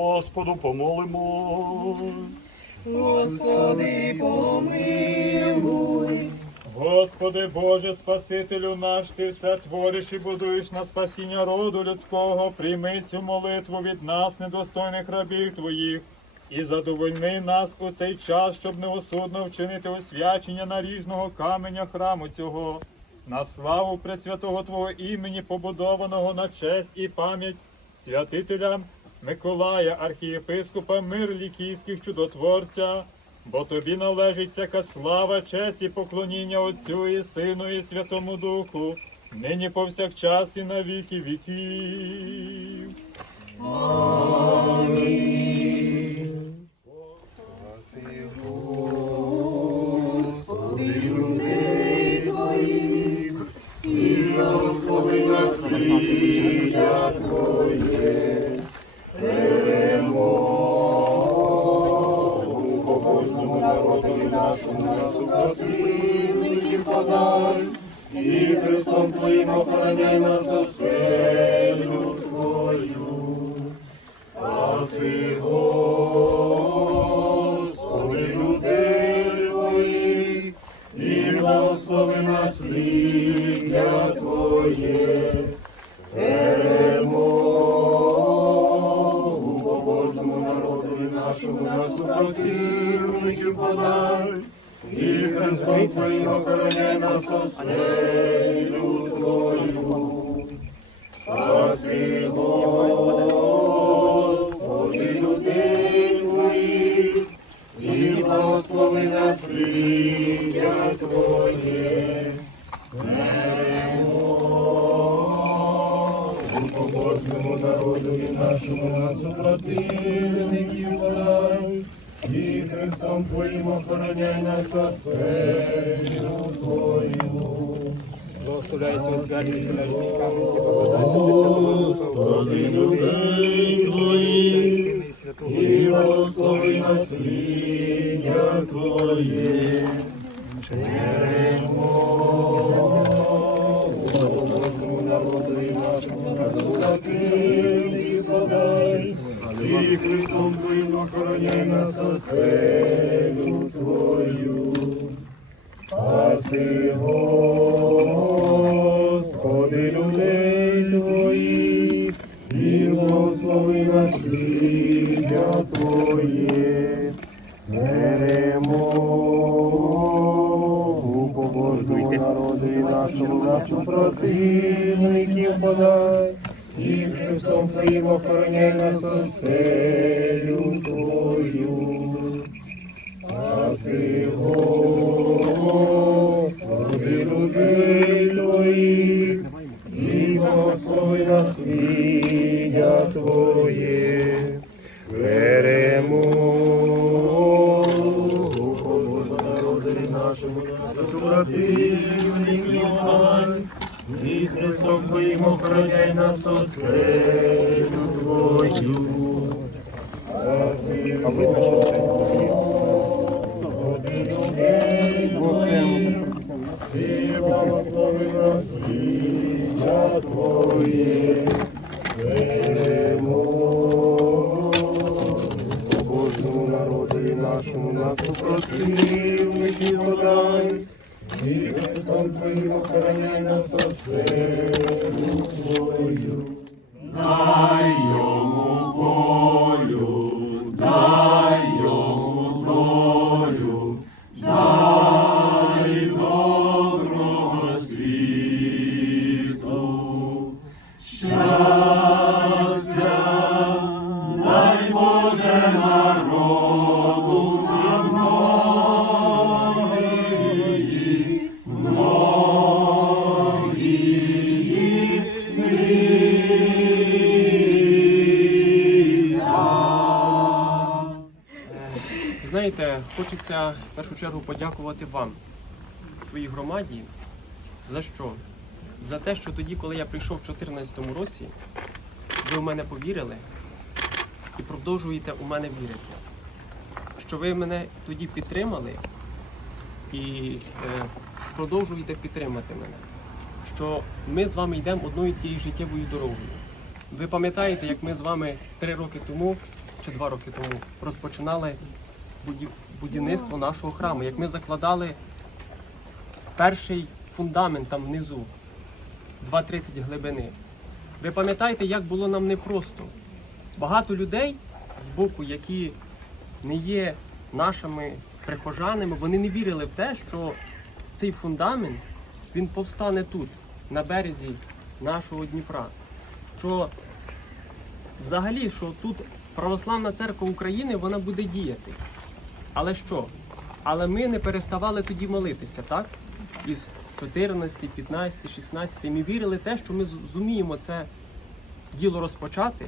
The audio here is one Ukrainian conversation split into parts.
Господу помолимо. Господи, помилуй. Господи Боже, Спасителю наш, Ти все твориш і будуєш на спасіння роду людського. Прийми цю молитву від нас, недостойних рабів Твоїх, і задовольни нас у цей час, щоб неосудно вчинити освячення наріжного каменя храму цього, на славу Пресвятого Твого імені, побудованого на честь і пам'ять святителям Миколая, архієпископа мир лікійських чудотворця. Бо тобі належить всяка слава, честь і поклоніння Отцю і Сину і Святому Духу, нині повсякчас і на віки віків. Господи, Твоїх, і благослови насліддя Твоє. Перемогу побожному народові нашому на супротивників подай, і Христом Твоїм охороняй нас оселю подай, і Христом Твоїм охороняй нас оселю Твою. Спаси, Господи, людей Твоїх, і благослови насліддя Твоє. Перемогу побожному народові нашому на супротивників подай, і Христом Твоїм охороняй нас оселю Твою. Благословляється освячується Господи, людей Твоїх, і благослови насліддя Твоє. Охороняй нас оселю Твою. Спаси, Господи, людей Твоїх, і благослови насліддя Твоє. Перемогу побожному народу і нашому на супротивників подай, і Христом Твоїм охороняй нас оселю Твою. Спаси, Господи, Твою. Спаси, Господи, людей Твоїх, і благослови насліддя Твоє. Божому народові нашому на супротивників подай, і Христом Твоїм нас оселю Твою. Дай йому волю, дай хочеться в першу чергу подякувати вам, своїй громаді, за що? За те, що тоді, коли я прийшов в 2014 році, ви в мене повірили і продовжуєте у мене вірити. Що ви мене тоді підтримали і е, продовжуєте підтримати мене. Що ми з вами йдемо одною тією життєвою дорогою. Ви пам'ятаєте, як ми з вами три роки тому чи два роки тому розпочинали будівництво нашого храму, як ми закладали перший фундамент там внизу, 2,30 глибини. Ви пам'ятаєте, як було нам непросто? Багато людей з боку, які не є нашими прихожанами, вони не вірили в те, що цей фундамент він повстане тут, на березі нашого Дніпра. Що взагалі, що тут Православна церква України вона буде діяти. Але що? Але ми не переставали тоді молитися, так? Із 14, 15, 16 ми вірили те, що ми зуміємо це діло розпочати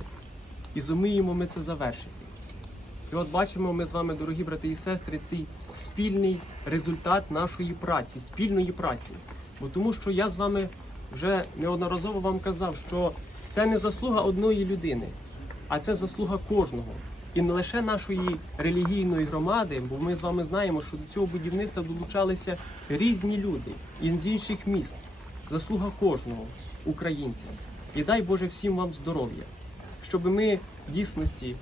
і зуміємо ми це завершити. І от бачимо ми з вами, дорогі брати і сестри, цей спільний результат нашої праці, спільної праці. Бо тому що я з вами вже неодноразово вам казав, що це не заслуга одної людини, а це заслуга кожного. І не лише нашої релігійної громади, бо ми з вами знаємо, що до цього будівництва долучалися різні люди і з інших міст. Заслуга кожного українця. І дай Боже всім вам здоров'я, щоб ми в дійсності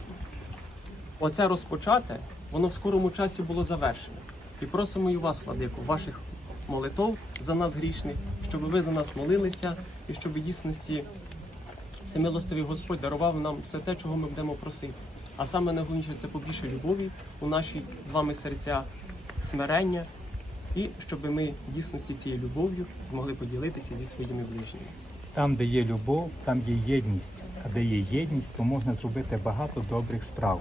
оце розпочате, воно в скорому часі було завершено. І просимо і вас, владику, ваших молитов за нас грішних, щоб ви за нас молилися, і щоб в дійсності всемилостивий Господь дарував нам все те, чого ми будемо просити. А саме найголовніше це побільше любові у наші з вами серця, смирення, і щоб ми в дійсності цією любов'ю змогли поділитися зі своїми ближніми. Там, де є любов, там є єдність. А де є єдність, то можна зробити багато добрих справ.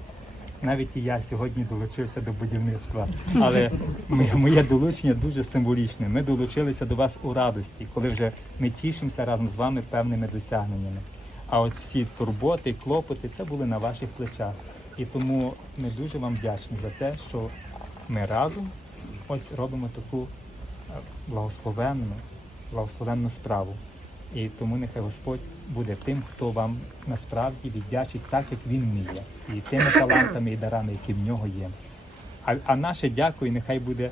Навіть і я сьогодні долучився до будівництва, але моє, долучення дуже символічне. Ми долучилися до вас у радості, коли вже ми тішимося разом з вами певними досягненнями. А от всі турботи, клопоти це були на ваших плечах. І тому ми дуже вам вдячні за те, що ми разом ось робимо таку е, благословенну, благословенну справу. І тому нехай Господь буде тим, хто вам насправді віддячить так, як він вміє, і тими талантами і дарами, які в нього є. А, а наше дякую нехай буде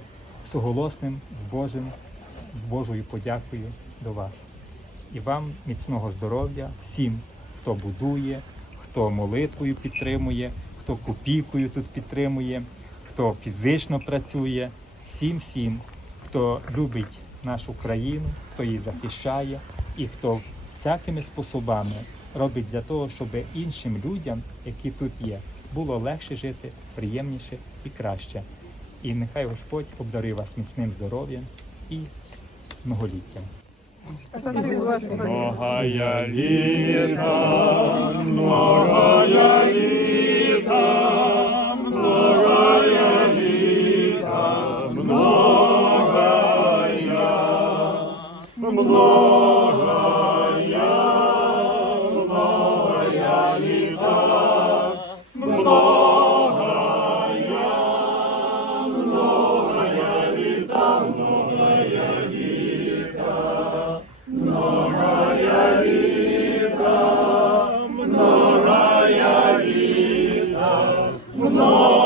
суголосним з Божим, з Божою подякою до вас. І вам міцного здоров'я, всім, хто будує, хто молитвою підтримує, хто копійкою тут підтримує, хто фізично працює, всім, всім, хто любить нашу країну, хто її захищає, і хто всякими способами робить для того, щоб іншим людям, які тут є, було легше жити, приємніше і краще. І нехай Господь обдарує вас міцним здоров'ям і многоліттям. Многая літа, многая літа, многая літа, многая, многая, многая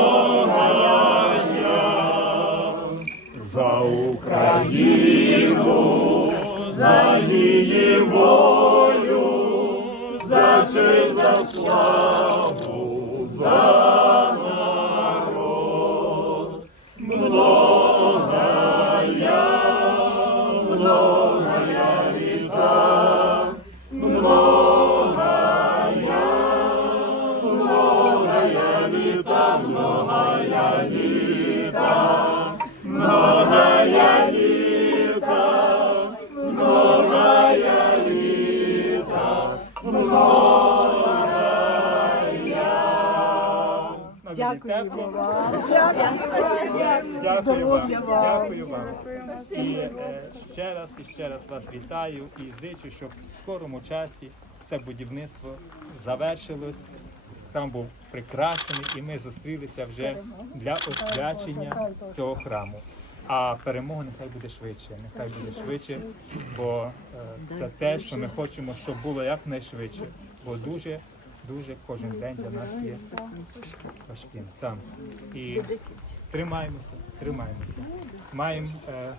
Дякую вам. Дякую вам. Дякую вам. І е, ще раз і ще раз вас вітаю і зичу, щоб в скорому часі це будівництво завершилось. Храм був прикрашений, і ми зустрілися вже для освячення цього храму. А перемога нехай буде швидше, нехай буде швидше, бо е, це те, що ми хочемо, щоб було якнайшвидше. Бо дуже, дуже кожен день для нас є важким. Там. І тримаємося, тримаємося. Маємо е,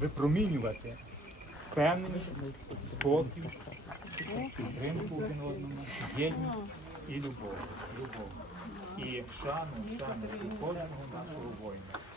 випромінювати впевненість, спокій, підтримку один одному, єдність і любов, любов. І шану, шану кожного нашого воїна.